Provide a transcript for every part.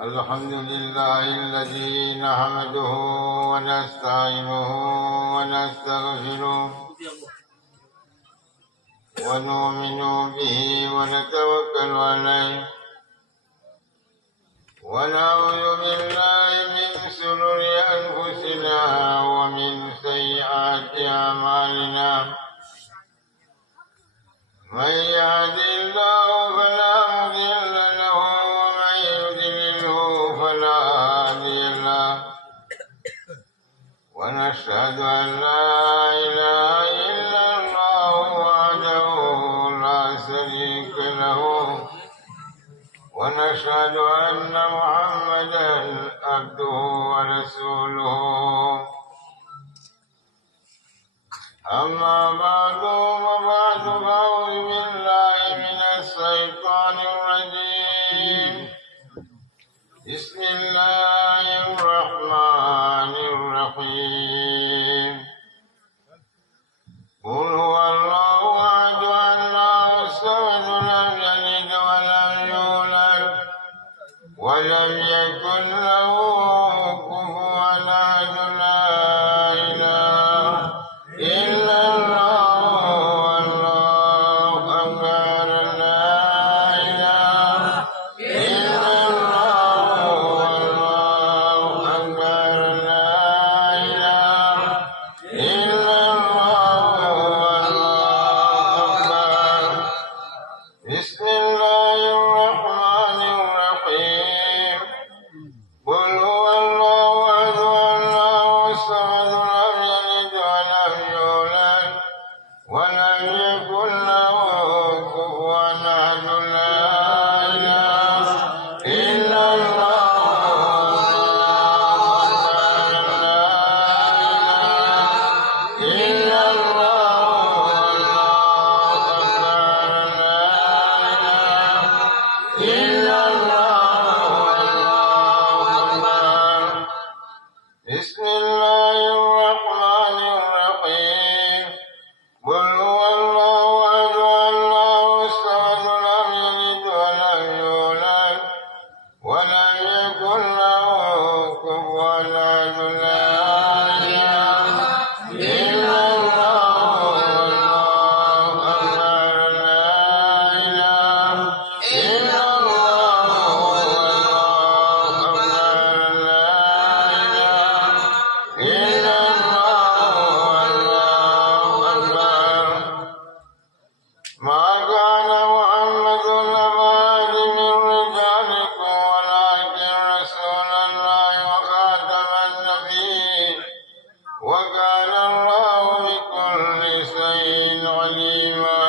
الحمد لله الذي نحمده ونستعينه ونستغفره ونؤمن به ونتوكل عليه ونعوذ بالله من شرور أنفسنا ومن سيئات أعمالنا من يهد الله فلا مضل له ومن يضلله فلا هادي له ونشهد أن لا إله إلا الله وحده لا شريك له ونشهد أن محمدا عبده ورسوله أما بعد فأعوذ بالله من الشيطان الرجيم بسم الله الرحمن الرحيم قل هو الله أحد الله الصمد لم يلد ولم يولد ولم يكن له كفوا أحد لا إله إلا الله الله أكبر لا إله إلا الله الله أكبر لا إله إلا الله الله أكبر بسم الله الرحمن الرحيم قل هو الله أحد الله الصمد لم يلد ولم يولد ولم يكن له كفوا أحد لا إله إلا الله لا إله إلا الله لا إله إلا الله أكبر بسم الله الرحمن الرحيم قل هو الله أحد الله الصمد لم يلد ولم يولد ولم يكن له كفوا أحد لا إله إلا الله الله أكبر لا إله إلا الله الله أكبر لا إله إلا الله الله أكبر ما كان محمد أبا أحد من رجالكم ولكن رسول الله وخاتم النبيين وكان الله بكل شيء عليما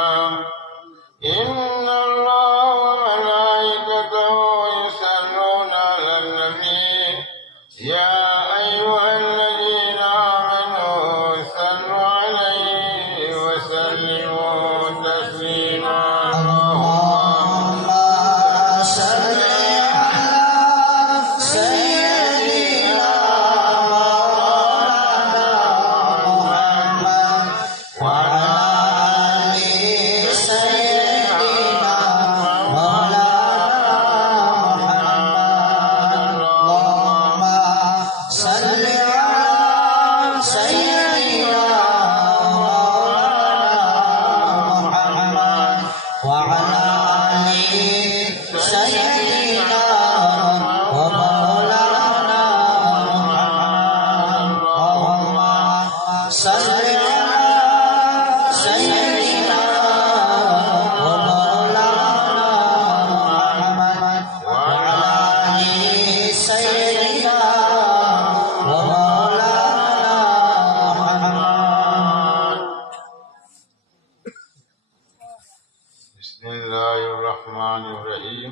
إن الله وملائكته يصلون على النبي يا أيها الذين آمنوا صلوا عليه وسلموا تسليما اللهم صل على سيدنا مولانا محمد وعلى آل سيدنا مولانا محمد اللهم صل على سيدنا مولانا محمد وعلى آل سيدنا ومولانا محمد اللهم صل على سيدنا ومولانا محمد وعلى آل سيدنا ومولانا محمد بسم الله الرحمن الرحيم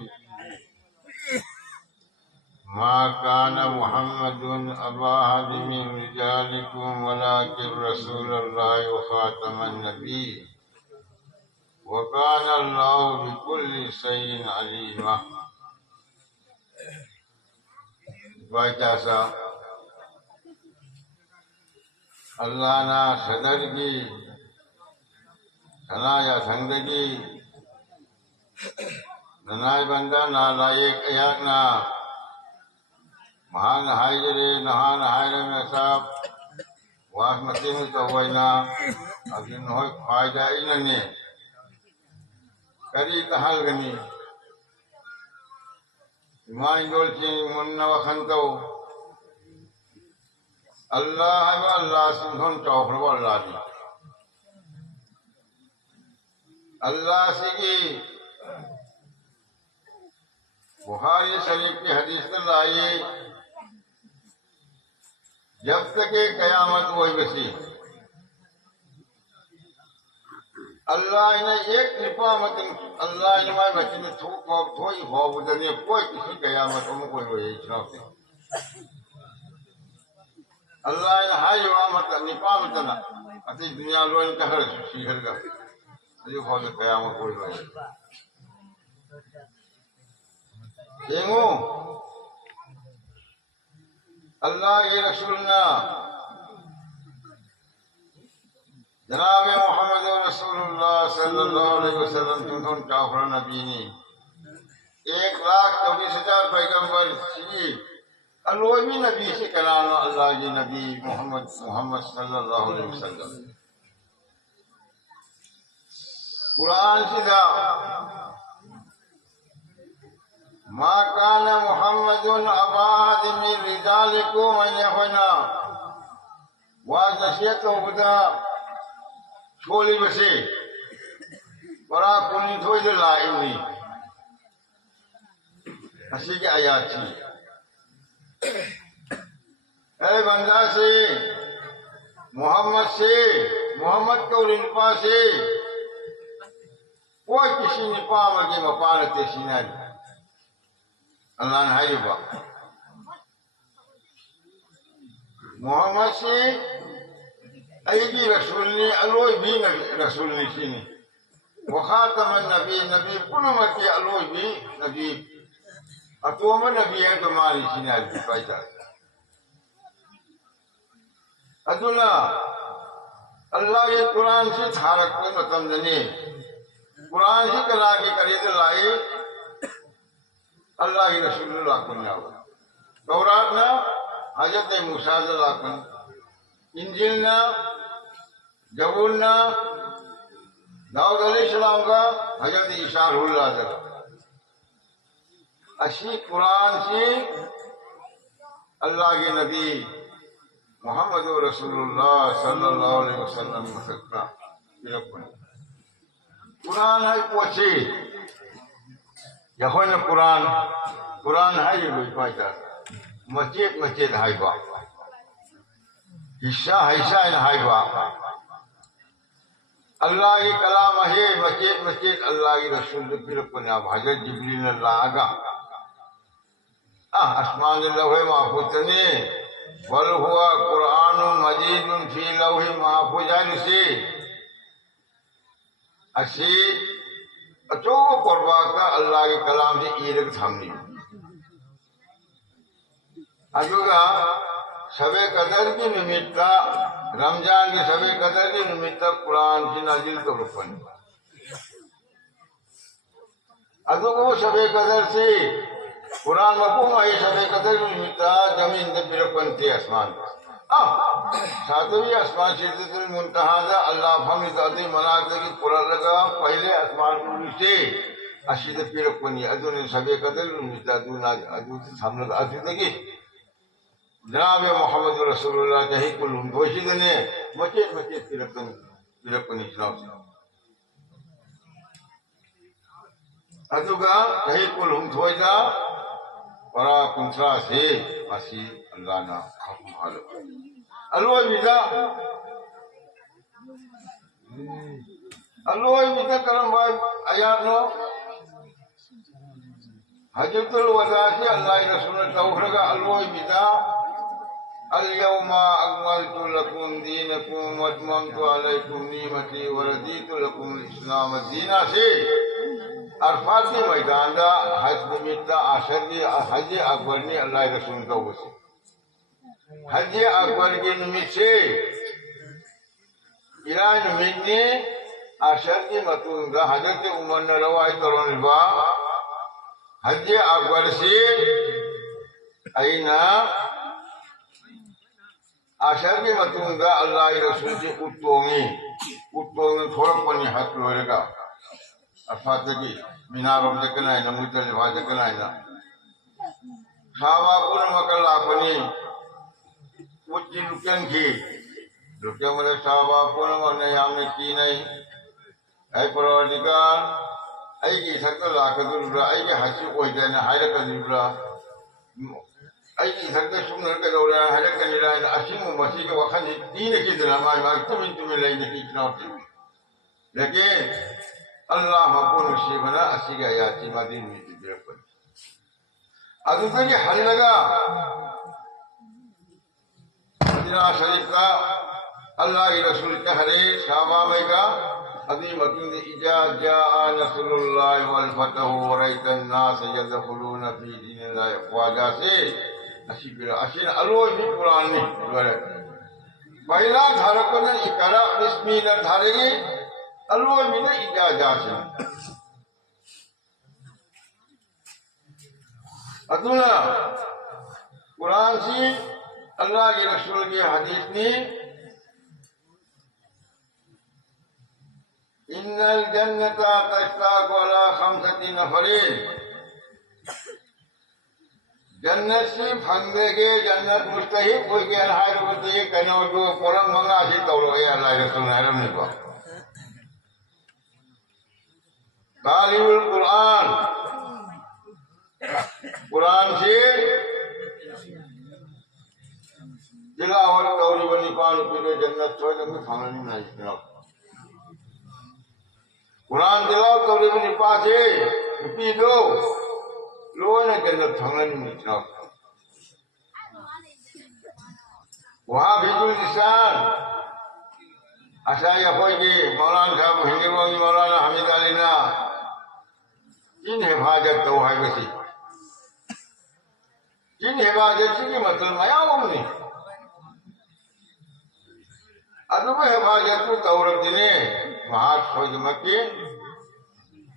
ما كان محمد أبا أحد من رجالكم ولكن رسول الله وخاتم النبيين وكان الله بكل شيء عليما बाईचासा अल्लाहना सदरगी Sanaya संदगी Nanay banda na layik ayak na mahal na hayre nahan na hayre na sab was matin ito huwag na agin hoy fayda ina ni kari tahal gani imain dol chin munna wa khantaw Allah wa Allah singhon chawfra wa Allah ni Allah sigi Bukhari शरीफ की हदीस में लाइए जब तक कयामत वही बसी अल्लाह ने एक कृपा मत अल्लाह ने मैं बच्चे में थूक थोड़ी भावुदने कोई किसी कयामत में कोई वही चुनौती अल्लाह ने हाय मत निपा मत ना अति दुनिया लोग कहर शिखर का जो भाव कयामत कोई वही देखो अल्लाह के रसूल ना जनाब मोहम्मद रसूलुल्लाह सल्लल्लाहु अलैहि वसल्लम तुम काफर नबी ने 1,24,000 पैगंबर सी अलोमी नबी से कलाम अल्लाह के नबी मोहम्मद सल्लल्लाहु अलैहि वसल्लम कुरान सीधा मा कान मुहम्मदुन अबाद मिन रिजालिकुम अयहना वाज नसीहत होदा छोली बसे बड़ा कुनी थोड़ी लाइनी हसी के आयात थी अरे बंदा से मोहम्मद को निपा से कोई किसी निपा मगे मपानते सीनारी अल्लाह ने हाय बा मोहम्मद से अयगी रसूल ने अलोई भी रसूल ने सीनी वखातमन नबी नबी कुलमत के अलोई भी नबी अतोम नबी है तो मारी सीनी आज पैदा अदुला अल्लाह के कुरान से थारक को मतम जने कुरान से कला के करीब लाए अल्लाह के रसूलुल्लाह को ना तौरात ना हजरत मूसा लाकन इंजिल ना जबूर ना दाऊद अलैहिस्सलाम का हजरत ईसा रुल्लाह जगा अशी कुरान से अल्लाह के नबी मोहम्मद रसूलुल्लाह सल्लल्लाहु अलैहि वसल्लम सकता कुरान है पोछे यहोन कुरान है ये कोई पाइता मस्जिद है बा हिस्सा है बा अल्लाह की कलाम है मस्जिद अल्लाह की रसूल फिर अपना हजरत जिब्रील अल्लाह आगा आसमान लौह महफूज ने बल हुआ कुरान मजीद फी लौह महफूज से असी अचो कुर्बा का अल्लाह के कलाम से ईरक थामनी अजुगा सबे कदर की निमित्त रमजान के सबे कदर की निमित्त कुरान की नाजिल तो रुपन अजुगा सबे कदर से कुरान मकुम आई सबे कदर की निमित्त जमीन दे बिरपन थे आसमान सातवीं आसमान सिदरतुल मुंतहा अल्लाह फहमी तादी मनाते की कुरान लगा पहले आसमान से अशीद पिरपनी अदुने सबे कदर की निमित्त अदुना अदु हम लोग अदुने जनाब मोहम्मद रसूलुल्लाह जही कुल घोषित ने मचे पिरपनी जनाब अदुगा जही कुल हम थोइदा परा कुंत्रा से असी अल्लाह ना हुक्म हाल अल्लाह विदा करम भाई आयात नो हजरतुल वदा से अल्लाह रसूल तौहरगा अल्लाह विदा اليوم أكملت لكم دينكم وأتممت عليكم نعمتي ورضيت لكم الإسلام دينا से अरफात के मैदान का हज निमित्त हज अकबर ने अल्लाह रसूल का वसी हज अकबर के निमित्त से इरा निमित्त ने Ashar ki matunda Hazrat Umar na rawai taronilba Haji Akbar si aina Ashar ki matunda Allah Rasul ji uttongi thorakpani hat loirega asatagi minaram jakanai na mutal liwa jakanai na Sawa pun makalapani uji lukian ki lukian mare sawa pun mana yamne ki nai ai parodikan ai ki sakta lakadurra ai ki hasi oidana hairakadurra ai ki sakta sumnar kadora hairakadurra asimu masi ka wakhani dine ki drama ma tumin lai ne ki chnauti lekin Allah mapun shibana asiga ayati madin mi dirapani adu ke hal laga Madinah Sharif ka Allah ki Rasul ka hare sahaba ka adi matun ija jaa nasrullah wal fatahu wa raitan nas yadkhuluna fi dinillah afwaja se asibira asin aloi bi Quran ni dwara पहिला धारकन इकरा बिस्मी न धारे aloi mi na ija jaa aduna Quran si Allah ki Rasul ki hadis ni innal jannata tashtaqu ala khamsati nafarin jannat se bhangege jannat mustahib koi ke alhar bolte ye kana do porang manga si taulo ye Allah Rasul haram ne ko Qariul Quran Quran se tilawat kauli bani pan pide jannat choy na thamani nahi kena Quran tilawat kauli bani pa se pido lo na jannat thamani nahi kena waha bidul lisan asaya koi ki Maulana sahab Hindu Maulana Hamid Ali na in हिफाजत तो है वैसी इन हिफाजत की मतलब मैं आऊंगी अदब हिफाजत को तौरत ने वहां खोज मक्के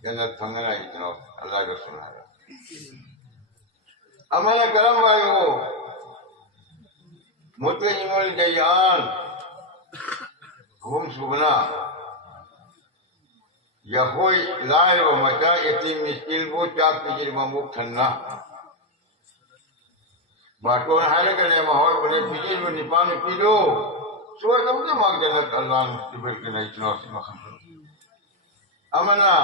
जन्नत फंगना इतना अल्लाह का सुनाया अमल करम वायो मुते इमल जयान घूम Subna Yahoi lai wa maca yatim miskin bu cap pikir mamuk thanna baton hale kane mahoi bune pikir bu nipan pido suwa tamde mag jannat Allah tibel kena itna si makham amana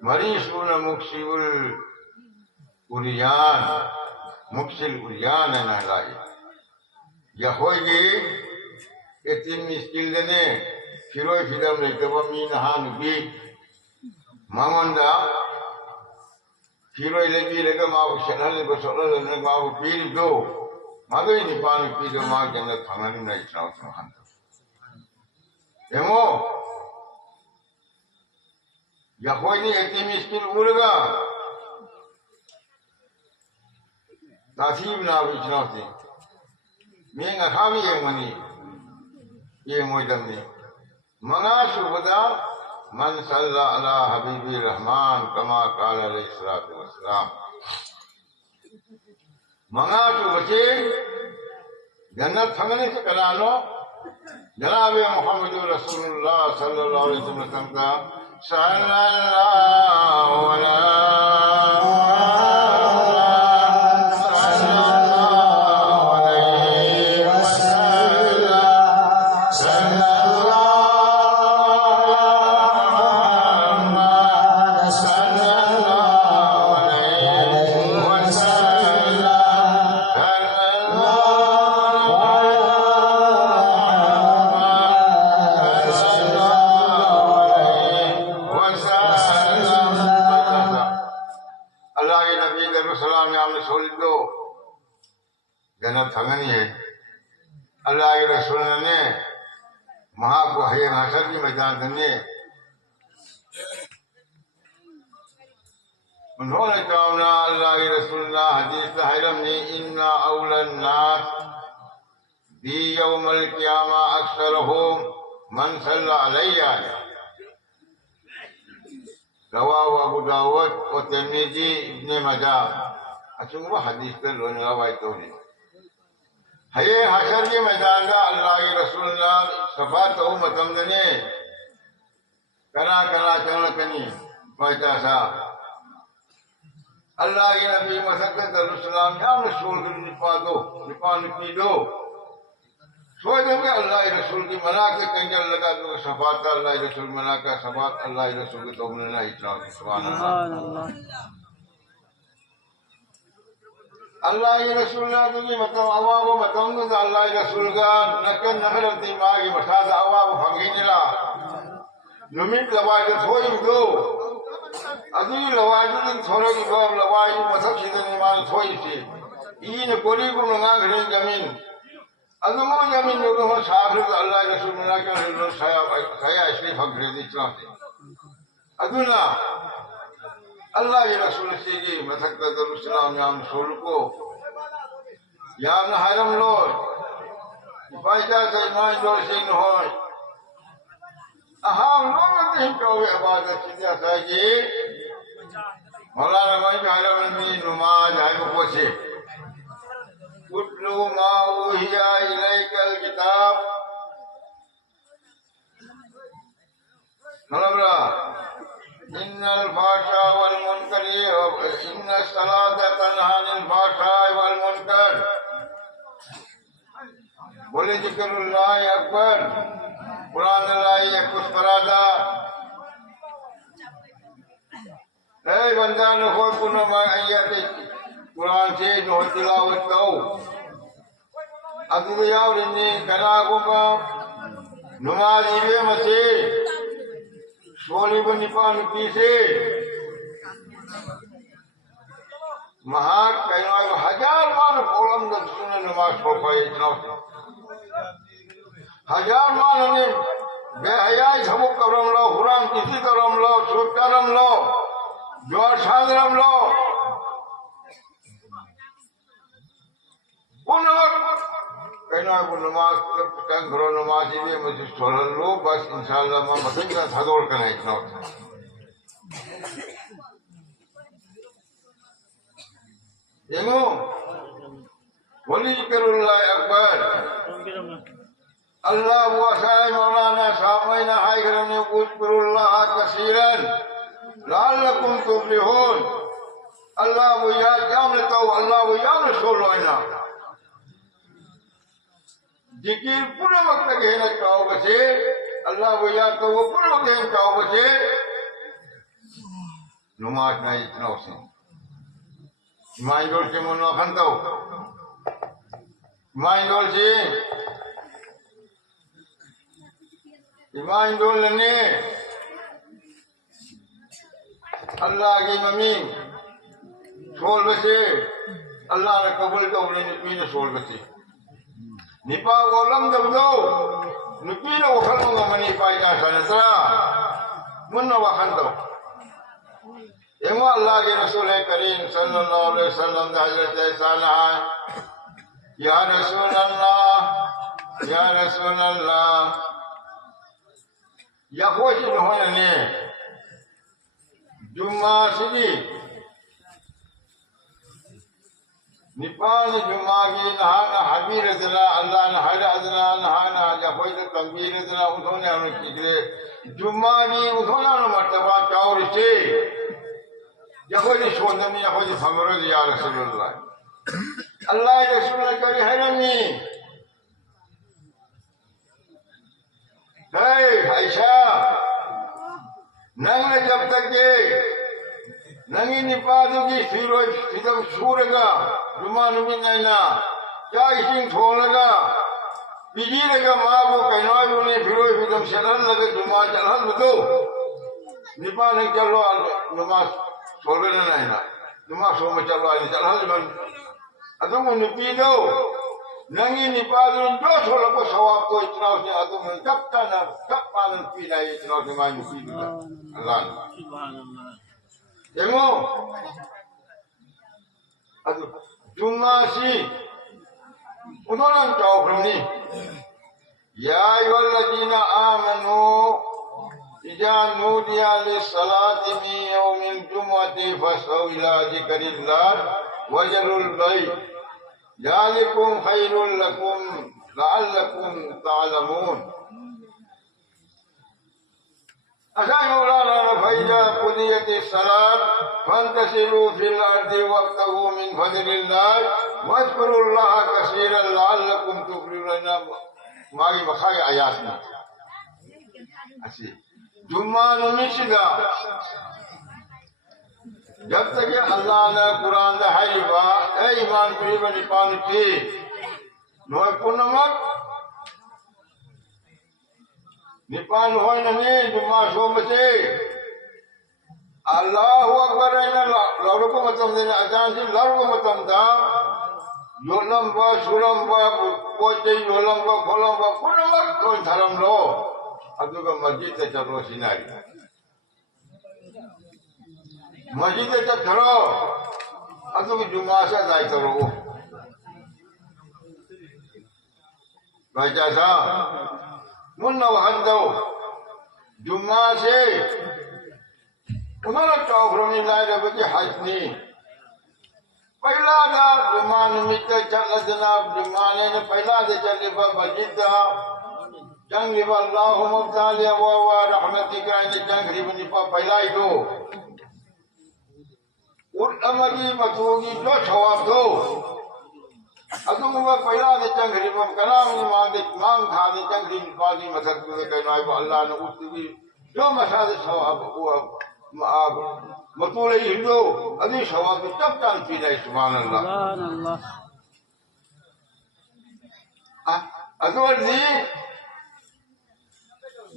mari suna muksibul uriyan muksil uriyan na lai Yahoi ge yatim miskin dene Firoi fidam ne kaba min han bi mamanda firoi lagi lega mau shenal le basol le mau pil do magai ni pan pi do ma jannat phangani nai chao chao han emo ya hoi ni etim skill urga tasib na bi chao te menga khawi ye mani ye moidam ni Manga subada man salla ala habibi rahman kama qala alayhi salatu wassalam Manga subase jannat phangane se kalano janabe Muhammadur Rasulullah sallallahu alaihi wasallam ka sallallahu alaihi जन्नत थंगनी है अल्लाह के रसूल ने महा को है हशर की मैदान ने उन्होंने कहा अल्लाह के रसूल हदीस हरम ने इन्ना औलन नास बी यौमल क़ियामा अक्सरहुम मन सल्ला अलैया Rawahu Abu Dawud wa Tirmidzi Ibn Majah. Asungguh hadis terlalu rawat itu ni. Haye hasyar ke मैदान का अल्लाह के रसूल ने सफा तो मतम ने करा करा चलन कनी पाइता सा अल्लाह के नबी मसक्कत अलैहिस्सलाम या रसूल के निपान की दो सोच के अल्लाह के रसूल की मना के कंजर लगा तो सफात अल्लाह के रसूल मना का सफात अल्लाह के रसूल के तो ने इतना सुभान अल्लाह अल्लाह के रसूल ने तुझे मतलब अवाब मतलब तो अल्लाह के रसूल का नकन नगर दिमाग की मसाद अवाब फंगीला नुमित लवाज थोड़ी दो अभी लवाज दिन थोड़ा की बाब लवाज मतलब सीधे निमान थोड़ी सी इन कोरी को मंगा घरे जमीन अदमो जमीन लोगों को साफ अल्लाह के रसूल ने क्या लोग साया इसलिए फंगरे दी चलाते अदुना अल्लाह के रसूल से की मसक्कत अलैहिस्सलाम याम रसूल को याम हरम लो फायदा से ईमान जोर से न हो अहाम लोग नहीं कहोगे इबादत सीधा साजी मौलाना भाई हरम में नमाज है को पूछे उतलू मा उहिया इलैकल किताब नलबरा इन्नल फाशा वल मुनकर इन्नस सलाता तन्हा अनिल फाशा वल मुनकर बोले जिक्रुल्लाह अकबर कुरान लाई कुछ करादा ए बंदा न हो कुन आयत कुरान से नो तिलावत करो अगले याव ने कना को नमाज इबे मसे सोली बनिपान पीसे महान कहना हजार मान कोलम सुने नमाज पढ़ पाए इतना हजार मान ने बेहयाई सबक करम लो हुराम किसी करम लो सुख करम लो जोर सादरम लो उन वक्त कहना को नमाज तक घरों नमाज ये मुझे सोलह लो बस इंशाल्लाह मैं मतलब धदोड़ करना इतना देखो वली जिक्रुल्लाह अकबर अल्लाह वसाए मौलाना सामने हाय करने जिक्रुल्लाह कसीरन लअल्लकुम तुफ्लिहून अल्लाह वो याद जाम लेता हूँ अल्लाह वो याद सोलो है ना जिकिर पूरे वक्त कहना चाहो बचे अल्लाह वो याद तो वो पूरे वक्त कहना चाहो बचे नमाज नहीं इतना उसे माइंडोल से मनो खंता हो माइंडोल से माइंडोल ने अल्लाह की मम्मी सोल बचे अल्लाह ने कबूल तो उन्हें सोल बचे निपा गोलम जब दो नुपी ने वखलूंगा मनी पाइदा सनसरा मुन्ना वखन दो एमो अल्लाह के रसूल करीम सल्लल्लाहु अलैहि वसल्लम ने हजरत ऐसा नहा या रसूल अल्लाह या कोई न होने ने जुम्मा सिदी निपान जुम्मा की नहाना हबीर रज़ला अल्लाह ने हर अज़ला नहाना या कोई तो तंबीर रज़ला उन्होंने हमें किधरे जुम्मा की उन्होंने हमें मर्तबा चावर से या कोई शोधन या कोई फमरोज या रसूलुल्लाह अल्लाह के रसूल करी है नमी है ऐसा नंग जब तक के नंगी निपादोगी फिरो फिदम सूरगा जुमा नुमिन नैना क्या इसिंग थोलगा बिजी लगा माँ को कहना उन्हें फिरो फिदम शरण लगे जुमा चलहल बतो निपा नहीं चलो नमाज सोलने नैना जुमा सो में चलो आई चलहल बन अतुम निपी दो नंगी निपादों जो सोलो को सवाब को इतना उसने अतुम कब पालन पी जाए इतना उसने माय निपी दो अल्लाह एमो अदु जुम्मासी उन्होंने जाओ ब्रह्मी या अय्युहल्लज़ीना आमनू इज़ा नूदिया लिस्सलाति मिन उम्मती फसौ इला जिक्रिल्लाह वजरुल बैत ज़ालिकुम खैरुल लकुम लअल्लकुम तालमून। अच्छा मौलाना फैजा कुदियतिस सलात फंतशिरू फिल अर्दि वब्तगू मिन फज़लिल्लाह वज़कुरुल्लाह कसीरन लअल्लकुम तुफ्लिहून। मागी मखाई आयात में अच्छी जुम्मा नमिशिदा जब तक अल्लाह ने कुरान दा हाइबा ए ईमान करीबन पान की नोय पुनमक निपान होय नहीं जुम्मा शो बचे अल्लाहु अकबर ने लाडो को मतलब देने अजान से लाडो को मतलब था योलम बा सुरम बा पोचे योलम बा खोलम बा पुनमक तो धर्म लो अब्दुल का मस्जिद से चलो सिनारी मस्जिद से चलो अब्दुल की जुम्मा से जाए करो भाई चाचा मुन्ना वहन दो जुम्मा से उन्होंने चौकरों लाए रहे कि हजनी पहला दा जुम्मा निमित्त चल जनाब जुम्मा ने पहला दे चले बा मस्जिद जंग लिबा अल्लाह मुब्तालिया व रहमती का जंग रिबनी पा पहला ही दो उन अमरी मतोगी जो जवाब दो अतुम में पहला दे जंग रिबम कलाम मांग था दे जंग रिब बाजी मदद में कहना है अल्लाह ने उतवी जो मसाद सवाब हुआ मतूले हिंदो अभी सवाब तब चाल पी रहे सुभान अल्लाह अतुवर जी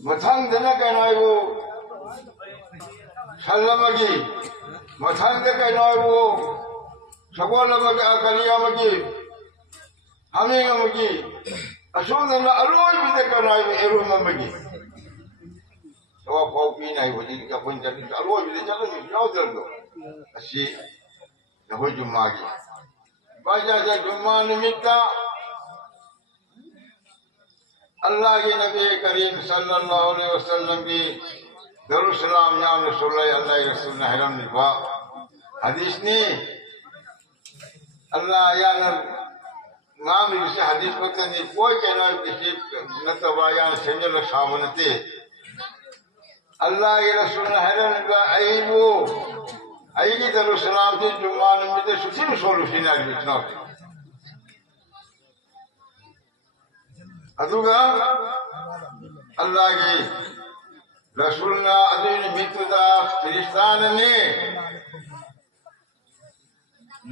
मथांग देना कहना है वो शल्लमगी मथांग दे कहना है वो शगोलमगी अकलियामगी हमीमगी अशोक देना अलोई भी दे कहना है एरुमगी तो आप पाव पी नहीं हो जिनका पंचर अलोई भी दे चलो जाओ दर दो अच्छी न हो जुम्मा की बाजा से जुम्मा निमित्ता अल्लाह के नबी करीम सल्लल्लाहु अलैहि वसल्लम की दरुसलाम या रसूलुल्लाह अल्लाह के रसूल ने हरम निभा हदीस ने अल्लाह या नाम से हदीस वक्त ने कोई कहना किसी न तो बयान संजल सावनते अल्लाह के रसूल ने हरम निभा अईबो अई की दरुसलाम की जुम्मा में तो सुसिन सोलुसिन आ बिचना अदुगा अल्लाह की रसूल ना अदीन मित्रदा फिरिस्तान ने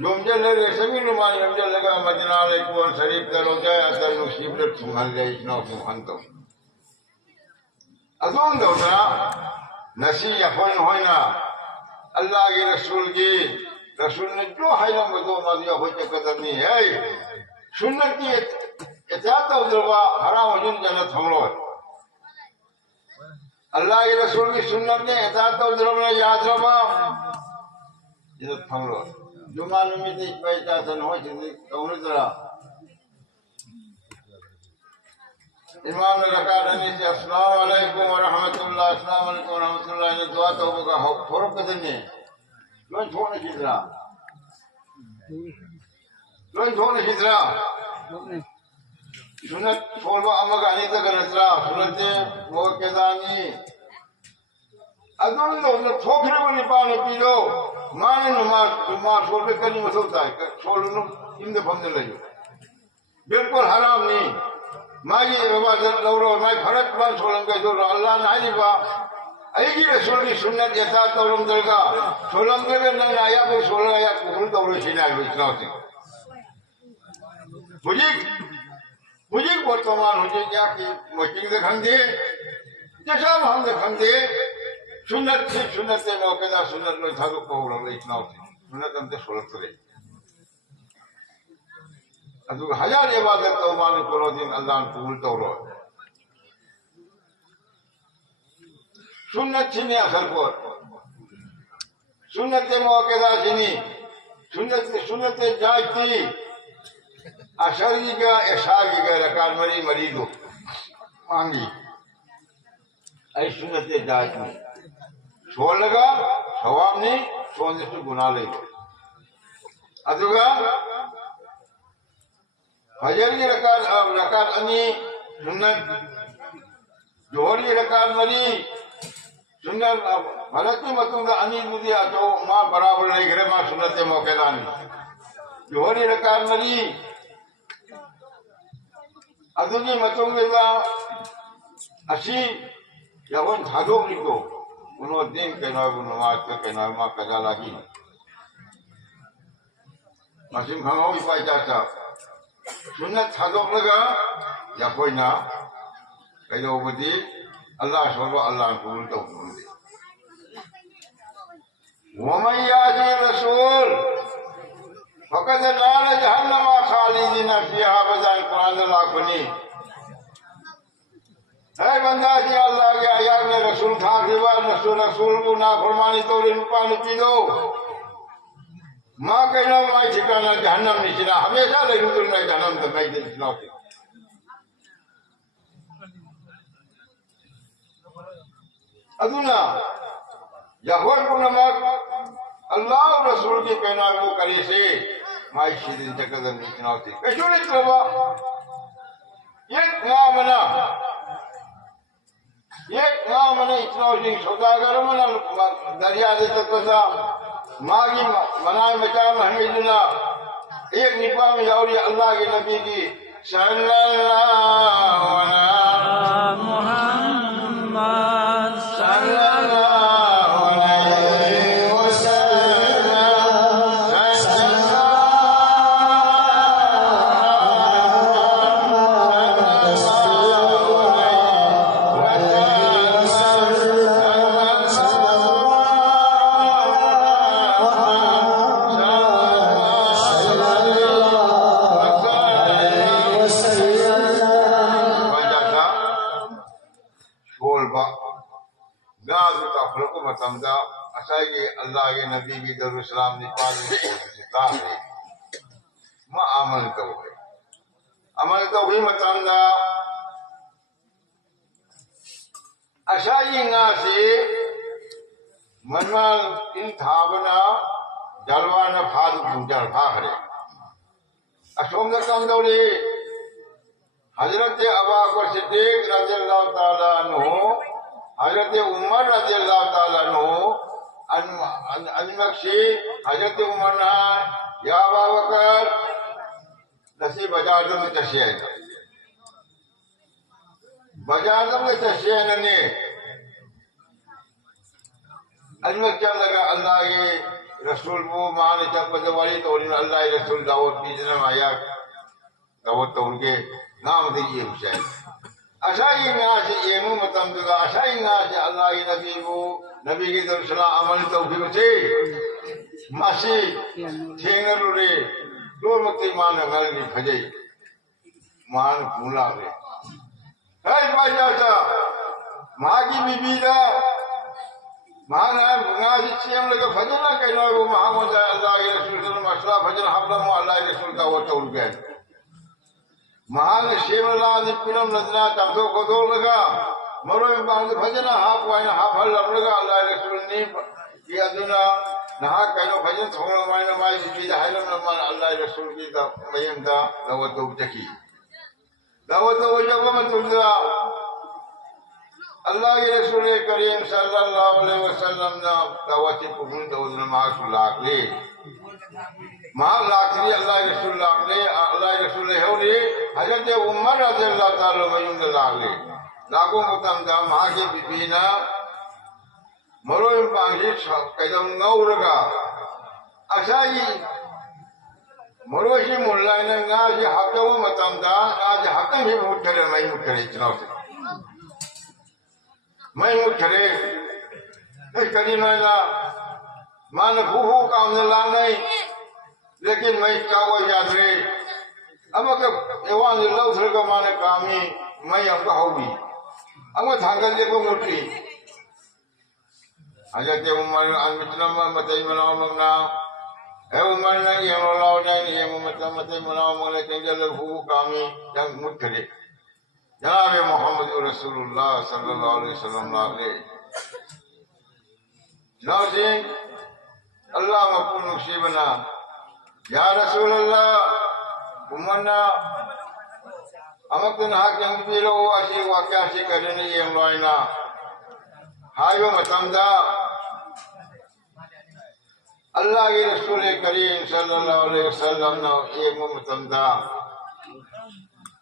जोमजल रेशमी नुमान जोमजल लगा मदीना ले कुआं शरीफ करो जाए अतर मुसीबत सुमन ले इतना सुमन तो अदुन दोना नसी यफन होना अल्लाह के रसूल ने जो हायला मदो मदिया हो के कदर नहीं है सुन्नत की इताअत उजरवा हराम वजन जन्नत हमलो अल्लाह के रसूल की सुन्नत ने इताअत उजरवा याद रवा जन्नत हमलो जुमा में इस पैसा सन हो जिंदगी कौन जरा इमाम ने रखा रहने से अस्सलाम वालेकुम व रहमतुल्लाह अस्सलाम वालेकुम व रहमतुल्लाह ने दुआ तो होगा थोड़ा कदर ने लोग छोड़ने की तरह सुनत छोड़वा अमग आने तक नजरा सुनते वो केदानी अदुल लो न ठोकरे बनी पानी पी लो माने नमाज छोड़ के कहीं मत होता है छोड़ लो इन बंदे ले बिल्कुल हराम नहीं माई बाबा दौड़ो माई फरक बात छोड़ेंगे जो अल्लाह नहीं बा ऐसी रसूल की सुन्नत यथा तौरम दरगा सोलम के भी नहीं आया कोई 16 आया कुल तौर से नहीं आया इतना होते मुझे वर्तमान मुझे क्या कि मशीन दिखाएंगे जैसा हम दिखाएंगे सुन्नत से मौकेदार सुन्नत में था तो कहो लगे इतना होते सुन्नत हमसे सोलत करे अदु हजार इबादत तो माने करो दिन अल्लाह कबूल तौरो सुन्नत छीने असल पर सुन्नत मौकेदार छीनी सुन्नत जाती अशरी का ऐशागी का रकाल मरी दो मांगी ऐ सुन्नत जाती छोड़ लगा सवाब नहीं सोने गुना ले अदुगा फजर की रकात अनी सुन्नत जोहर की रकात मरी सुन्नत भरत की मतुंगा अनी मुझे तो माँ बराबर नहीं करे माँ सुन्नत मौकेदानी जोहर की रकात मरी अदुगी मतुंगा असी यवन धादो लिखो उन्होंने दिन के नाम नमाज के नाम माँ कजा लगी मसीम खाओ इपाई जाता सुन्नत धादो लगा या कोई ना कहीं बदी अल्लाह सोलो अल्लाह को उल्टा बोलते वमैयाजी रसूल फकत नाल जहन्नम खालिदीन फिहा बजान कुरान लाखनी है बंदा जी अल्लाह के आयात में रसूल था रसूल को ना फरमानी तो इन पानी पी दो माँ कहना माँ ठिकाना जहन्नम निचना हमेशा लेकिन तुमने जहन्नम तो मैं दिखना अदुना यहोर को नमक अल्लाह और रसूल के कहना वो करे से माँ शीदिन चक्कर निचना होती कैसे निचला ये मना मैंने इतना सौदागर मना दरिया दे तक मागी मनाए मचा महंगी एक निपा में जाओ अल्लाह के नबी की सल्लल्लाहु अलैहि मुहम्मद सल्लल्लाहु अलैहि अल्लाह के नबी की दरुसलाम निकाल है मां अमल तो हुई मतंदा अशाई ना से मनवा इन थावना जलवाना फाद गुंजर भागरे अशोम ने काम दौड़े हजरत अबू बकर सिद्दीक रज़ियल्लाहु ताला अन्हु हजरत उमर रज़ियल्लाहु ताला अन्हु अनमक्षी हजरत उमर ना या अबू बकर नसी बाजार में तशे बाजार में तशे ने अनमक क्या लगा अल्लाह के रसूल वो मान चपद वाली तो अल्लाह के रसूल दावत पीछे आया दावत तो उनके नाम दिए हुसैन अशाई ना से येमु मतम दुगा अशाई ना से अल्लाह के नबी वो नबी की दरसला अमल तो से मासी ठेंगर रे दो मक्ति मान मल की फजे मान भूला रे है भाई जाता मां की बीबी दा मान है मुंगा से चेम लगे फजना कहना वो मोहम्मद अल्लाह के रसूल सल्लल्लाहु अलैहि वसल्लम फजर हबला मो अल्लाह के रसूल का वो तो उड़ गए महान शेवला ने फिल्म नजना तब तो को दो लगा मरो में बांध भजना हाफ वाइन हाफ हल लगा अल्लाह के रसूल ने ये अदुना नहा कहनो भजन थोड़ा वाइन वाई जी है न मान अल्लाह के रसूल की दा मयम दा दावत तो तकी दावत तो जब मत तुमदा अल्लाह के रसूल करीम सल्लल्लाहु अलैहि वसल्लम ने दावत को पुन तो माशुलाक ले मां लाखरी अल्लाह के रसूल लाखले अल्लाह के रसूल है और हजरत उमर रज़ियल्लाहु ताला अन्हु लाखले लागो मतम दा मां के बीबीना मरो में पांगी कदम नौरगा अशाई मरो ही मुल्ला ने ना जी हकम मतम दा आज हकम ही मुठरे मैं मुठरे चलाओ मैं मुठरे इस करीना ना मान भूहू काम ला नहीं लेकिन मैं क्या वो याद रे अब अगर एवान लव थर का माने कामी मैं हमका होगी अब थांगल देखो मोटी हजरत उमर अनमितनम मतई मनाओ मगना है उमर ने ये मलाओ नहीं ये मतई मनाओ मगले केंजल भू कामी जंग मुठरे जनाब मोहम्मद रसूलुल्लाह सल्लल्लाहु अलैहि वसल्लम लाले जनाब जी Allah mapun sibana ya Rasulullah umana amakun hak yang bilo wasi wakya si kadani yang laina hayo matamda Allah ke Rasul Karim sallallahu alaihi wasallam na ye matamda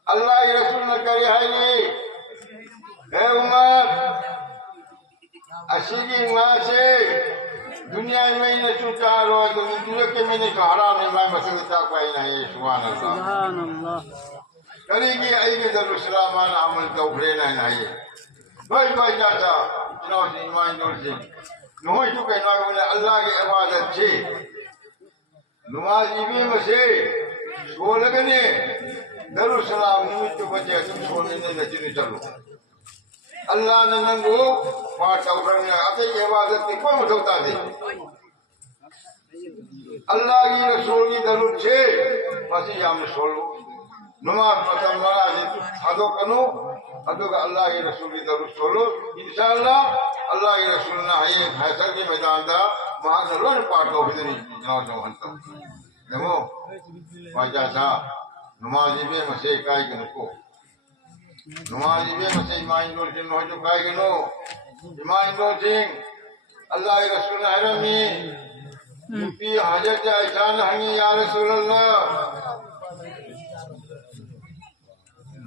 Allah ke Rasul na kari hai hey Umar asigi ngase दुनिया में ही न चुका रो तो दुनिया के मैंने तो हरा नहीं मैं मसले ता पाई नहीं सुभान अल्लाह करेगी आएगी जब इस्लामान अमल तो उभरे नहीं भाई भाई जाता इतना ईमान जोड़ से नोई तो कहना बोले अल्लाह की इबादत छे नमाज भी मसे सो लगने दरुल सलाम निमित्त बचे तुम सोने नहीं नचने चलो अल्लाह ने नंगो पाठ करने आते की इबादत की कोई मसौता दे अल्लाह की रसूल की दरूद छे पसी जाम सोलो नमाज पढ़न वाला जी अदो कनो अदो का अल्लाह की रसूल की दरूद सोलो इंशाअल्लाह अल्लाह की रसूल ना है फैसल के मैदान दा वहां जरूर पाठ हो बिदनी जाओ हंतम देखो वाजा सा नमाज भी मसे काई कनको नमाज भी मसे ईमान जोड़ के नो जो काई कनो ईमान जोड़ सिंह अल्लाह के रसूल हरमी नुपी हजरत आयशा हंगी या रसूल अल्लाह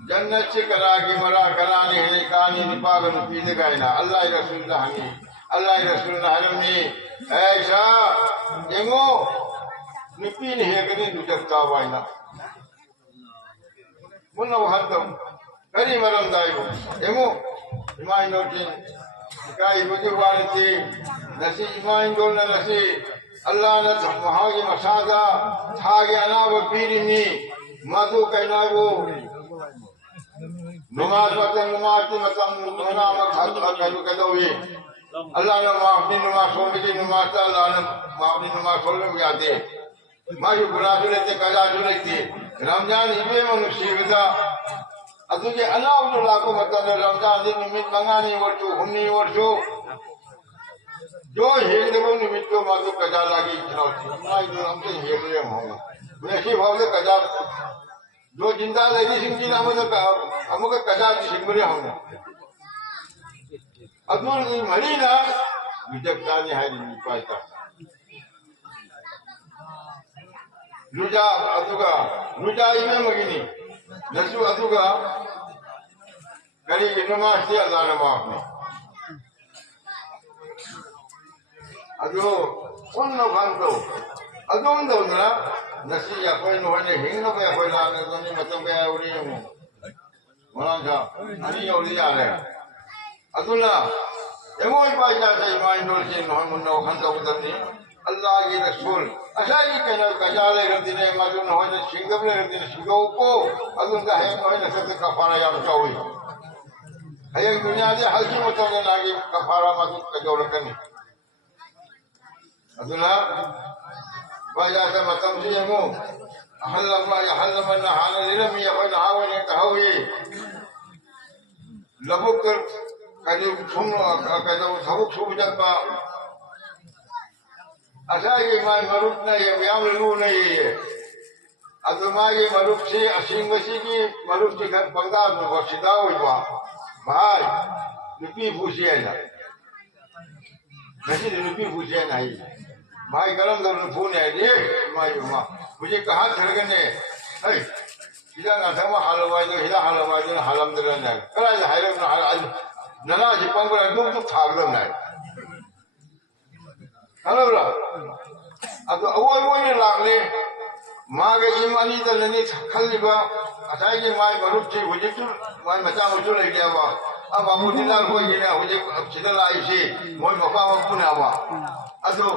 जन्नत से करा की मरा करानी है कानी निपाग नुपी दे गायना अल्लाह के रसूल हंगी अल्लाह के रसूल हरमी आयशा एमो नुपी ने है कनी दुजता वाइना मुन्ना हदम करी मरम दाइबो एमो ईमान जोड़ kai buju wanti nasi iman gol na nasi Allah na mahagi masada thage anawa pirimi madu kainago namaz watan namaz matam nama khat kalu kadawi Allah na maafni namaz somiti namaz Allah na maafni namaz solle yade mari gurasule te kaza julekti ramjan ibe manushivida अतुझे अनाव जो लाखों मतलब रमजान दिन निमित्त मंगानी वर्षो हुन्नी वर्षो जो हेल्दो निमित्त को मालूम कजा लागी चुनौती ना जो हमसे हेल्दे होंगे वैसे भाव से कजा जो जिंदा लेनी सिंची ना हमको कजा की सिंगरे होंगे अतुल की मरी ना विजयता ने है नहीं पाता रुजा अतुगा रुजा इन्हें मगिनी नसु अतुगा करी नमाज से अल्लाह ने माफ नहीं अदो उन लोगों अदो उन लोगों ना नसी या कोई नोहने हिंगो या कोई लाने तो नहीं मतलब क्या उड़ी हूँ मलान का नहीं उड़ी जा रहे अदुल्ला एमो ही पाई जाते ईमान डोल से नोहन मुन्ना उखन का उधर नहीं अल्लाह की रसूल अच्छा ये कहना कजाले करती ने मालूम न हो जो सिंगबले करती ने सिंगो को अदुन का है कोई न सकते कफारा याद का हुई है दुनिया से हल्की मतलब ने लागी कफारा मालूम कजोल करनी अदुल्ला वाजा से मतलब से मो हल्लम नहाने लिरमी या कोई नहावे ने कहोगे लबुक कजो सुन कजो सबुक सुब जब अच्छा ये माय मरुक नहीं है व्याम लू नहीं है अदमा ये मरुक से असीम वसी की मरुक से घर पंगा में वसीदा हुआ भाई रुपी पूछिए ना नहीं रुपी पूछिए नहीं भाई गरम गरम फोन है ये माय माँ मुझे कहा धड़कने है इधर ना था मैं हालवाई तो इधर हालवाई तो हालम दे रहा है कल आज हायरम ना हाल नना जिपंग पर दूर तो थाग लो ना हेलो ब्रा अब अवॉय ने लागले मागे इमानी तो नहीं खल्लीबा अच्छा ये माय मरुक से मुझे तो माय मचा मुझे ले गया बा अब हम उन्हें लाल कोई नहीं मुझे अब सीधा लाई से मोई मौका मौका ना बा अतो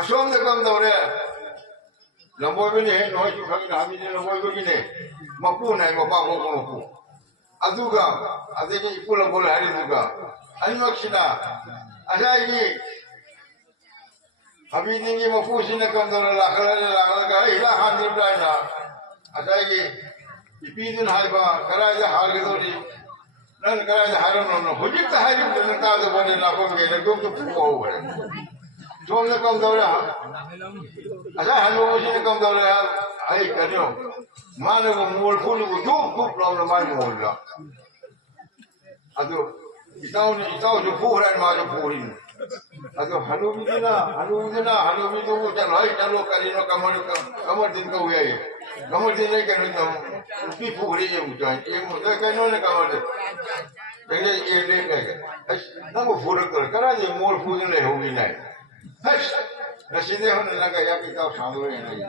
अशोक ने कम दौरे लंबो भी नहीं नोई जो खबी हामी ने लंबो भी नहीं मौका नहीं मौका मौका अदुगा अदे के इकुल बोल हरी दुगा अनमक्षिना अच्छा ये अभी नहीं मफूसी ने कम दौरे लाखला का इला हाथ निपटाए ना अच्छा ये इपीदुन हाय बा कराए जा हाल के दौरी नन कराए जा हारन न हो जित हाय जित न का दे बने लाखों के ने गुप्त फुको हो गए सोमने कम दौड़े अच्छा हनुमान ने कम दौड़े आई करो माने को मोल फूल को जो खूब प्रॉब्लम आई मोल ला अतो इताओ जो पूरा मारो पूरी अतो हनुमान तो वो चलो करीनो कमर दिन को हुए कमर दिन नहीं करने तो उसकी पूरी ये मुझे कहनो ने कमर दे ये ले ना वो फूल करा ये मोल फूल ले होगी नहीं नसीदे होने लगा या कि ताऊ सामने नहीं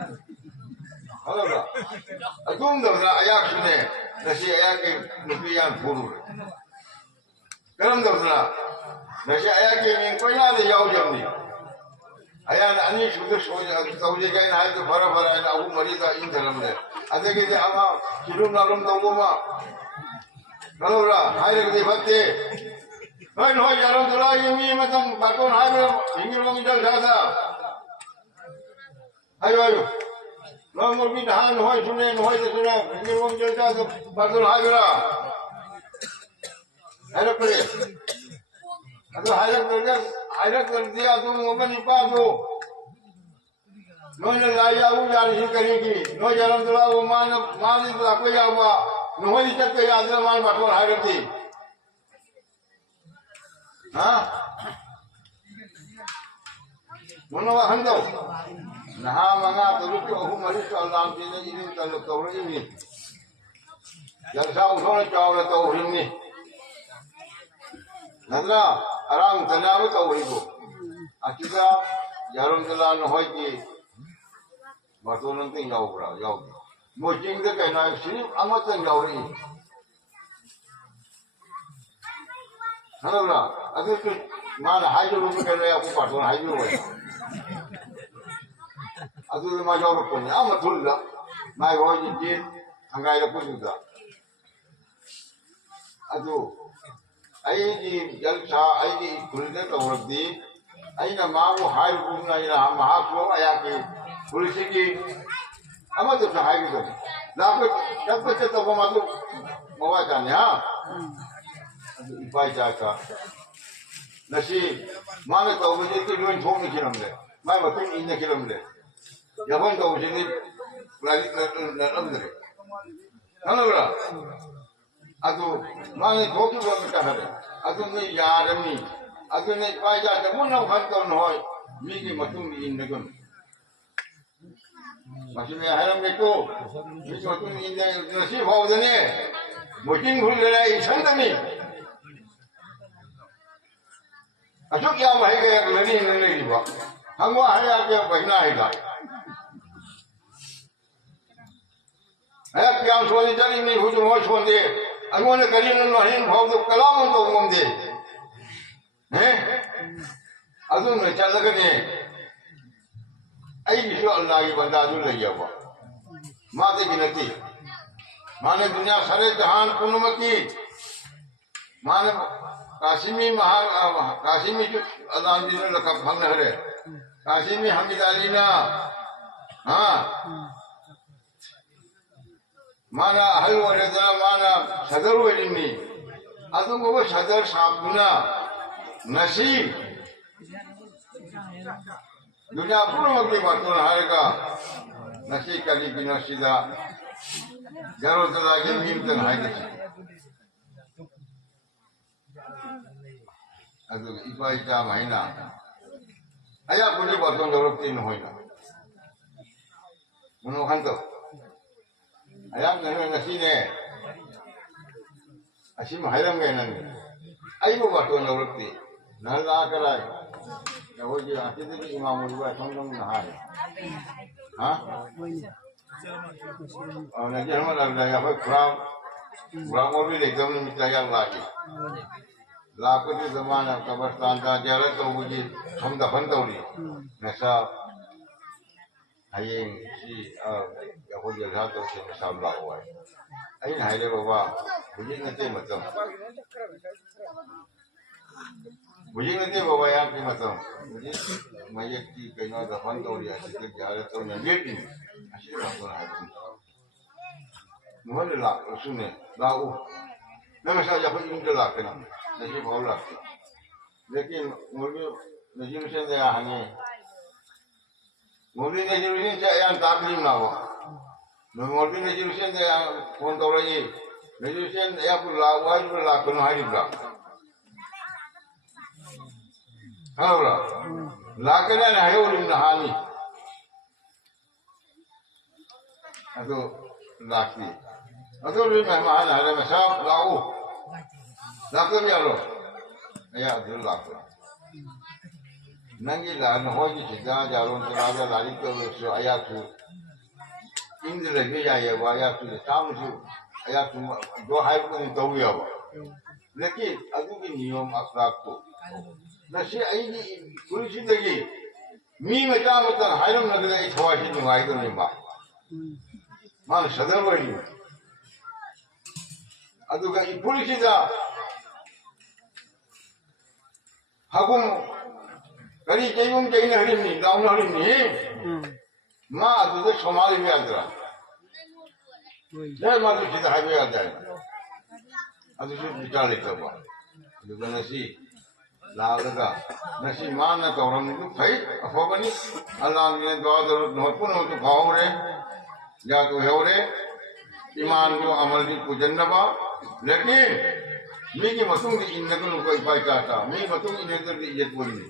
हलो अदुम दबला आया सुने नसी आया कि नुपियान फूल करम दबला नसी आया कि मैं कोई ना ले जाओ जल्दी आया अन्य शुद्ध सोचे गए ना तो भरा भरा है ना वो मरीज इन धर्म में अदे के आमा किलो नालम दो मा हलो रा हाय रे बत्ते Hoi hoi jalan telah ini macam bakun hai belum hinggir bang jal jasa. Ayo ayo. Long lebih tahan hoi sunai hinggir bang jal jasa bakun hai belum. Ayo pergi. Aduh ayo kerja tu mobil nipa tu. Noi laya u jalan ini kerigi. Noi jalan telah u mana itu apa ya apa. Noi itu kerja ada mana bakun hai berarti. हाँ मनोवा हंदो नहा मंगा तो रुक अहु मरी तो अल्लाह के ने इदिन तल तो रही जलसा उठोने चावल तो हिन्नी नदरा आराम तनाव तो हिबो अचिदा यारों तला न होय की बातों तिंग यावरा याव मोचिंग दे कहना सिर्फ अमतन यावरी हलो अगर तो मान हाई जो रूप कर रहे आपको पाठों हाई जो है अगर तो माँ जाओ रुपये नहीं आम थोड़ी ला मैं वो जी हंगाई रखो जुदा अगर आई जी जलसा आई जी खुलने तो वर्दी आई ना माँ वो हाई रूप ना ये हम हाथ वो आया कि पुलिस की हम तो हाई भी करें लाभ जब बच्चे तो वो मतलब मवा जाने हाँ इपाई जाता नसी माने तो मुझे तो लोग छोड़ नहीं किरमले मैं मतलब इन किरमले यावन तो मुझे नहीं लाली नरमले है ना बड़ा अतो माने धोखी बात करता है अतो नहीं यार नहीं अतो नहीं इपाई जाता वो ना खान तो नहीं मिगी मतलब इन नगम माशिने हरम के तो मिगी मतलब इन नसी भाव देने मुझे खुल रहा है इच्छा नहीं अशोक क्या भाई का नहीं लिबा हम वो है आपके बहना है का है क्या सोनी चली नहीं हो जो छोड़ दे अगुआ ने करी नहीं भाव तो कलाम तो घूम दे हैं अदुन में चल लगे आई विश्व अल्लाह की बंदा जो ले जावा माते की नती माने दुनिया सारे जहान पुनमकी माने काशिमी काशिमी जो अल्लाह ने लखा फंग है काशिमी हमीदाली ना हाँ माना हल वाले जना माना सदर वाली नहीं अदुम को सदर सापुना नसीब दुनिया पूर्ण मकली बातों हारेगा नसीब कली बिना सीधा जरूरत लगे मिलते हैं किसी अदु इपाई का महीना आया पुली बातों जरूरत तीन होइना मनोहन तो आया नहीं नसीब है असीम हैरम गए नंगे आई वो बातों जरूरत थी नल ला कर आए या वो जो आते थे कि इमाम हुआ संगम नहा है हाँ और नज़र हम लग जाएगा भाई खुराम और भी लेकर हमने मिटाया लाके लाखों के ज़माना कब्रिस्तान का ज़्यादा तो मुझे हम दफन तो नहीं नशा है सी या कोई जगह तो उसे नशा लगा हुआ है आई नहीं रे बाबा मुझे नहीं मतलब बाबा यार की मतलब मुझे मैं ये की कहीं ना दफन तो नहीं ऐसे तो ज़्यादा तो नहीं लेती ऐसे बातों है मुझे लाख सुने लाओ मैं मसाला जब इनके लाख ना नहीं भाव लाख लेकिन मुझे resolution dia hangi mobil resolution saya yang taklim nawa mobil resolution dia phone tahu lagi resolution ya pula wajib pula kena hari pula kalau pula lakukan hayo lim nahani atau laki atau lim mana ada macam lau lakukan ya lo ya tu lakukan nanti lah nohoi kita jalan terada lari ke luar ayat tu ini lagi ya ayat tu tamu tu ayat tu dua hari pun tahu ya lekin aku ni niam akhlak tu nasi ini polisi lagi mi macam hayam negara itu wajib nungai tu ni mak mana sadar beri aku kan polisi dah hakum kali jayung jayun hari ni, daun hari ni, mak tu tu somali biasa. Jadi mak tu kita hari biasa. Adu tu bicara itu apa? Itu nasi, lalu dah nasi mana tu orang itu baik, apa bani? Allah ni doa dorot pun itu kau re, ya tu heure, iman tu amal di pujan napa, lekin miki matung di inna tu lukai baik kata, miki matung inna tu di ijat pun ni.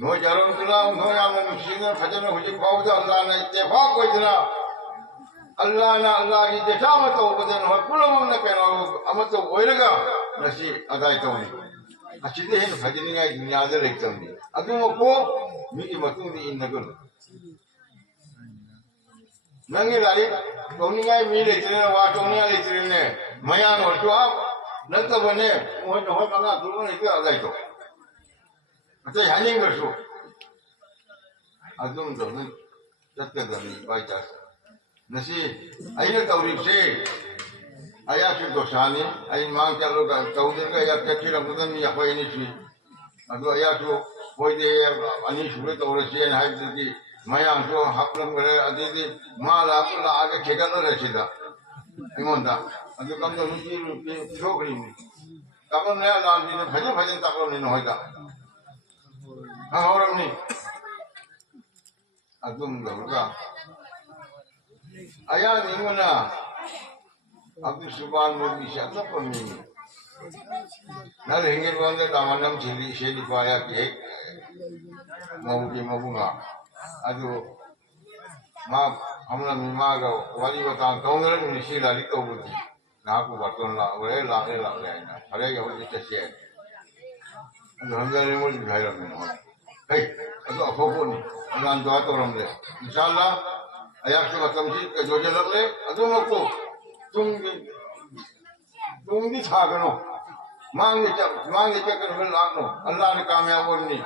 No jarum tulang, no yang manusia khazanah hujan bau dah Allah na ittifaq ko idra Allah na Allah ittifaq to badan ho pulam na kena amato oiraga nasi adai to ni achide hen khazani ngai dunya da rektam ni adu ko mi matung ni innagun nangi lari to ni ngai mi le tire wa to ni le tire ne maya no to nak bane mo ho banga tu ni ke adai to Macam hanya bersu, adum tu ni jatuh dari baca. Nasi, ayat taurib se, ayat tu dosani, ayat mang calo kan taurib kan ayat kecil aku tu ni apa ini sih. Adu ayat tu, boleh dia ani sulit taurib se, ayat tu mayang tu haplam kerana adi tu malah aku lah agak cekan tu rasa dah. Iman dah, adu kan tu ni cokri ni. Kamu ni lah ni bhajan tak kau ni nohai dah. Orang ni, adum dah buka. Ayah ni mana? Aku subhan murni siapa pun ni. Nal hingga benda damanam cili cili payah kek, mau bunga. Adu, mak, hamla mima kau, wali batang kau orang ni sila di kau budi. Nak aku baton lah, boleh lah. Hari yang ini cecian. Adu hamla ni mula berhayat ni. Hey, itu apa pun ni, dengan doa tu orang dia. Insyaallah, ayat tu macam ni, kerja lagi le, itu aku, tunggu sahaja no, mang ni cakap berlaku no, Allah ni kami awal ni,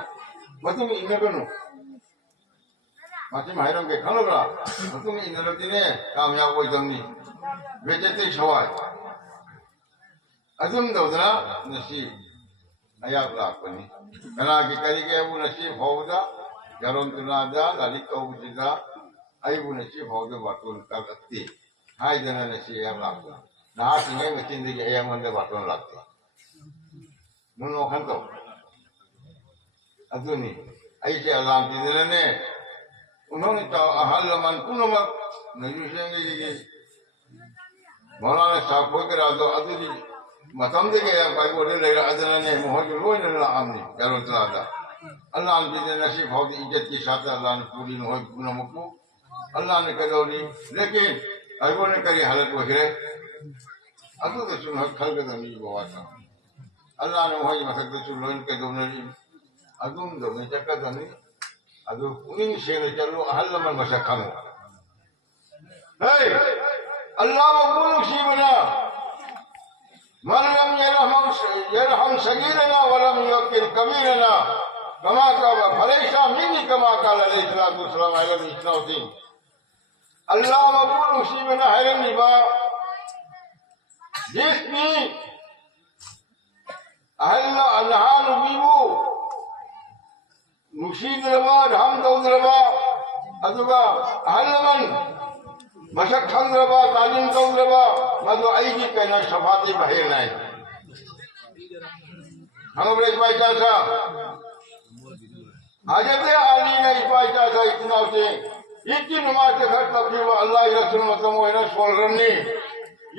macam ni ingat no, macam macam ke, kalau lah, macam ni ingat ni kami awal jam ni, betul shawai, azam dah udara nasi. Ayat berlaku ni. Kerana kita ni abu nasib hauda, jarum tunada, lalik kau juga, abu nasib hauda batul kagati. Hai jangan nasib ayat berlaku. Nah, tinggal macam ni ayat mana batul lagi. Mula kan tu. Adu ni, ayat alam tidak ni. Unon itu ahal man kuno mak, najusian ni. Malah sahaja kerana adu ni. Macam tu yang baik boleh lega ada ni, mohon jual ni lah amni, kalau terada. Allah ni dia nasib hau di ijat kisah Allah ni puri mohon guna muku. Allah ni kadoli, lekin aku ni kari halat wajib. Aku tu cuma khal ke dami bawa ta. Allah ni mohon masak tu cuma ni kadoli. Aku tu ni cakap dami. Aku kuning sih jalu ahal man masak kamu. Hey, Allah mabunuh si mana? من لم يرحم صغيرنا ولم يوقر كبيرنا كما قال فليس مني كما قال عليه الصلاه والسلام على الاسلام الله مقبول مصيبنا خير النبا जिसने अहल्ला अल्लाह नबीबू मुशीद रवा हम दौद रवा अदुगा अहल्लमन मशक खंग रवा तालीम दौद रवा मधु आईजी कहना शफाती बहेर नहीं हम अपने भाई का हजरत अली ने इफाइता था इतना से इतनी नमाज के घर तक वो अल्लाह के रसूल मतलब वो है ना सोलरनी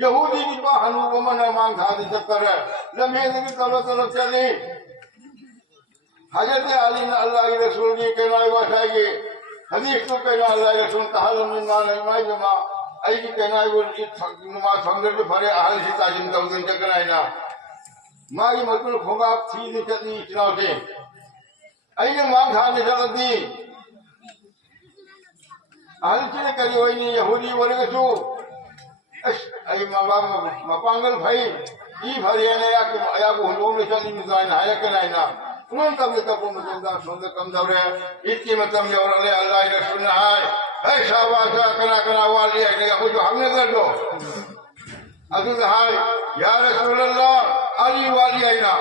यहूदी की बात हनुमा मन मांग था दिक्कत है लम्हे की तलब चली हजरत अली ने अल्लाह के रसूल की कहना बताएगी हदीस तो कहना अल्लाह के रसूल कहा लम्हा नहीं माई जमा आई की कहना वो नमाज समझ के भरे आहल से ताजिम का उदन चक्कर है ना माई मतलब होगा थी दिक्कत नहीं इतना से आई ने मांग था निकल दी ahli kali ini Yahudi warga tu, ay mapangal bhai, bhari na ayaku hulong na siya imizain haya kana na. Kung kami tapon matanda sonda kam daure, itki matam yaurale Allah ina sunnahay. Ay sabasa kana wali ay ako jo hamne gardo. Adu hay ya Rasulullah Ali wali ay na.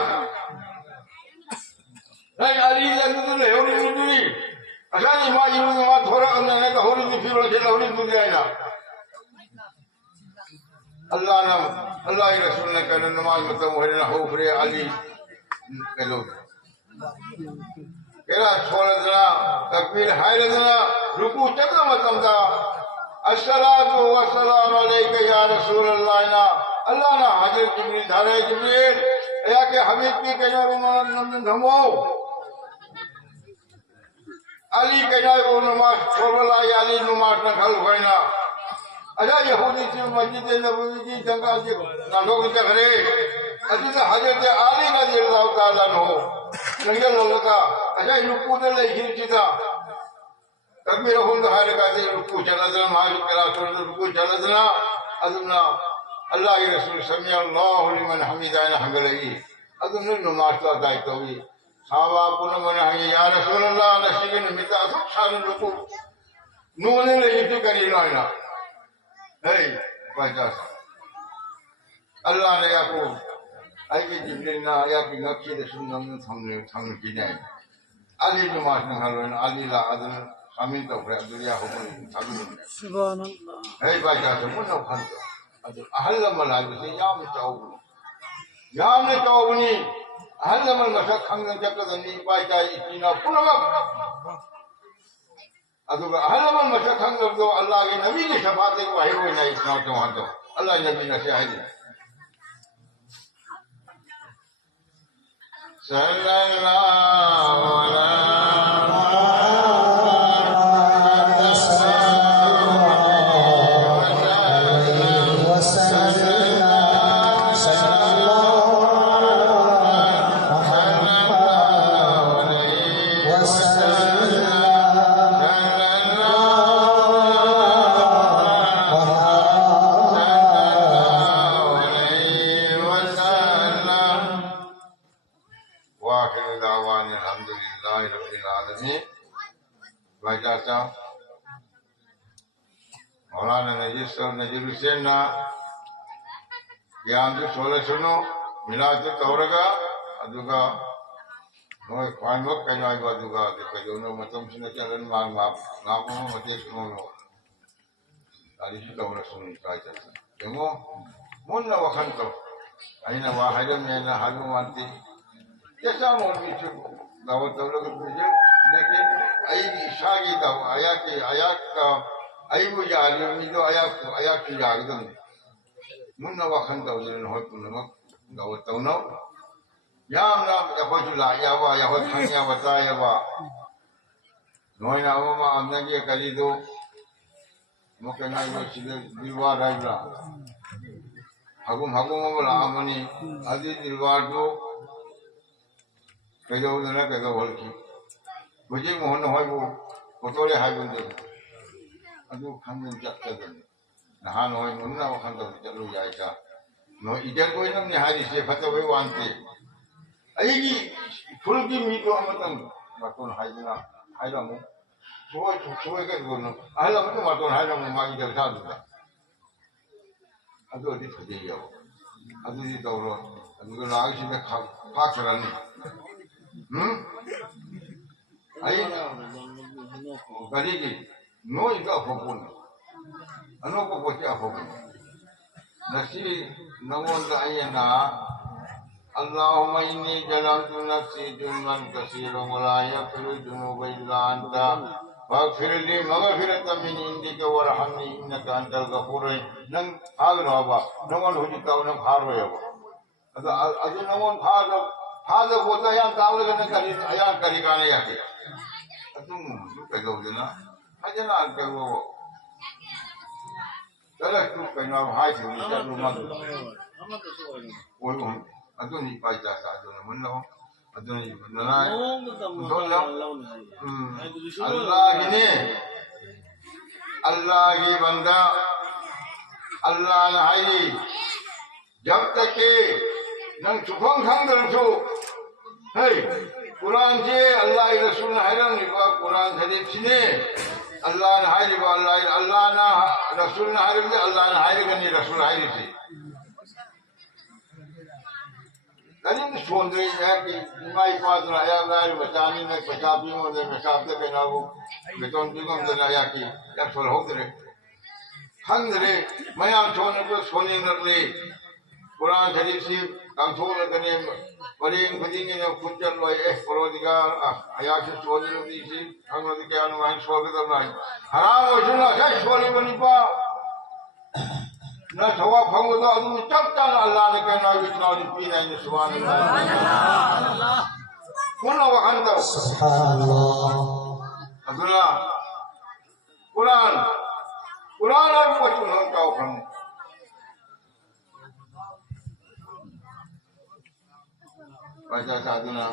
Ay Ali la nudule hori nuduli. Asal ima ibu ima thora anna ka hori ni firo jela hori nudule na. Allah ya Rasul ne kana namaz matam hori na ho fre Ali kelo. Kera छोड़ देना तकबीर हाय देना रुकू चक्र मतम दा अस्सलातु वस्सलामु अलैका या रसूल अल्लाह ना अल्लाह ना हजरत जिब्रील धारे जिब्रील या के हबीब की कहना नमन धमो अली कहना वो नमाज छोड़ ला या अली नमाज न खल होइना अजा यहूदी से मस्जिद नबवी की जगह से नालों के घरे अजीज हजरत अली रजी अल्लाह ताला नो नंगे लोगा अच्छा रुकू दे ले हिरचिदा तकबीर होंद हाय का दे रुकू चला दे माल करा तो रुकू चला दे अदना अल्लाह के रसूल समी अल्लाह लिमन हमीदा न हंगलई अदन नमाज तो अदा करी सावा पुन मन है या रसूल अल्लाह नसीन मिता सब साल रुकू नूने ले इति करी ना हे बाजा अल्लाह ने आपको आइए जिब्रील ना आया कि नक्शे दे सुन्नम सामने किने अली नमाज न हलो अली ला अदन शामिल तो फ्रे दुनिया हो गई सुभान अल्लाह हे बाजा से मन खान अदन अहल मलाज से याम ने चावनी अहल मल मसा खंग चक्कदनी बाजा इतना पुनः अदुगा अहल मल मसा खंग दो अल्लाह के नबी की शफाअत को है वो नहीं इतना तो हां तो अल्लाह नबी ने Shahid sallallahu Najib Hussein na yang tu soal suno milad tu tauraga aduga noi kainok kainai aduga dekajono matam sini jalan ngapu mati suno tadi si taura suno kaca temo mona wakan to aina wahayam yana halu mati jasa mau bisu dawa tauraga bisu lekin ayat ishagi dawa ayat ka ayu jari mido ayak ki jari dong munna wakan tau jiran hot punama gawat tau no yam na ya ho jula ya ho thanya bata ya ba noi na ma amna ki kali do mokena yo sile dilwa raibra hagum la amani adi dilwa do kedo na kedo holki buje mohon hoy bo potole hay bunde aduh kami jatuh kan, nah noi munna wakan tu jalu jaya, noi ijar koi nam ni hari se fatwa wanti, aygi full ki mito amatam maton haidina haidamu, suai kan gono, haidamu tu maton haidamu magi jaga sadu dah, aduh di thadi ya, aduh di tauro, aduh tu lagi sih kak serani, ayi, kali ni. No ika phokun ano ko kya phokun nasi nangon da ayana اللهم إني ظلمت نفسي ظلما كثيرا ولا يغفر الذنوب إلا أنت فاغفر لي مغفرة من عندك وارحمني إنك أنت الغفور الرحيم نن هاغنو أبا نمون هجيكاو نم هارو يابا أدو نمون هذا بوتا يان تاولة نن كري أيان كري كانة ياكي أدو كيدو جنا هجنا أنكو تلك كينو هاي سيدي شادو مادو ولهم أدوني بايجا سادونا منه أدوني مننا الله ini Allah की बंदा Allah नहाई जब तक के नंग सुखं खांदर सो है कुरान जे Allah रसूल नहाईरन निबा कुरान शरीफ सिने Allah नहाई निबा Allah ना रसूल नहाईरन Allah नहाईरन नि रसूल नहाईरन से Kanin sondri ya ki mai padra ya gai batani ne pachabi mo ne mesabde kenago beton bigom de la ya ki ya sol hodre handre maya thone ko sone narle Quran Sharif si kam thone kane paling khudini ne khunjan loy parodigar ayat sone lo di si angodi ke anuman sobe da nai haram osuna sai sone bani pa ना सवा फंगो तो अदुन चक्ता ना अल्लाह ने कहना इतना दिन पीना है सुभान अल्लाह कुना वखंदा सुभान अल्लाह अदुला कुरान और कुछ न काओ खन बाजा साधुना